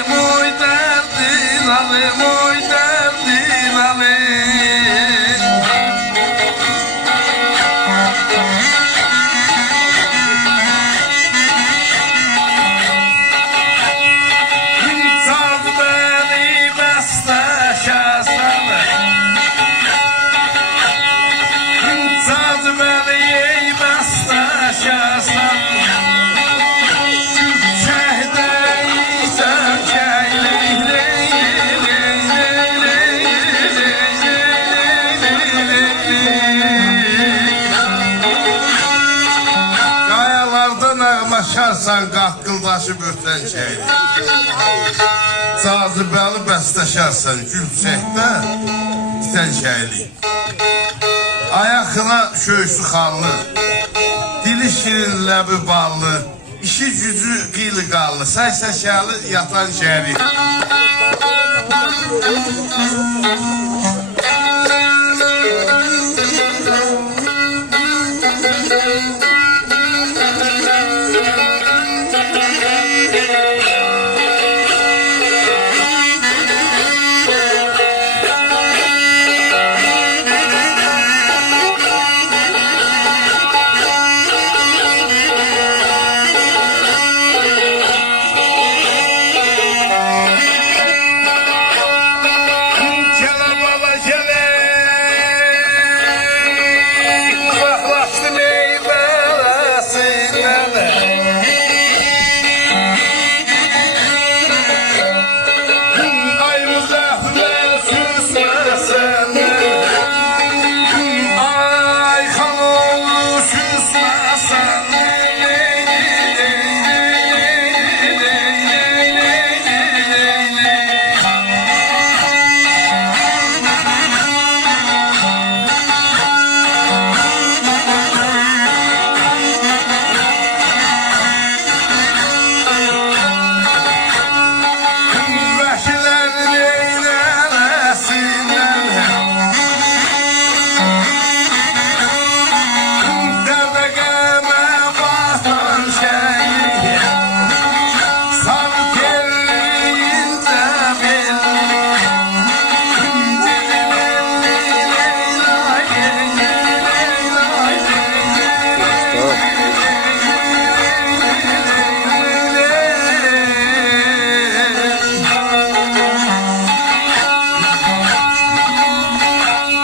oy derdin alim, oy derdin alim. Çal beni beste şahsana, çal beni ey beste şahsana. Şarsan qaqqıldaşı böhtən şeyli, cazibəli bəstəşərsən gülçəkdə bitən şeyli. Ayaqına şöysü xallı, dili şirin ləbi ballı, işi gücü qiyli qallı, səksəkəli yatan şəhəri.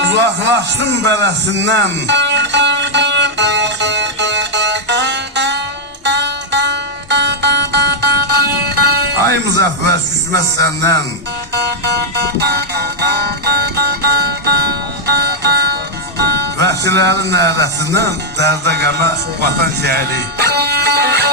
Uzaqlaşdım bələsindən, ay müzəffər küsməz səndən. Vəhşilərin nərəsindən dərdə qəmə vatan şəhəri.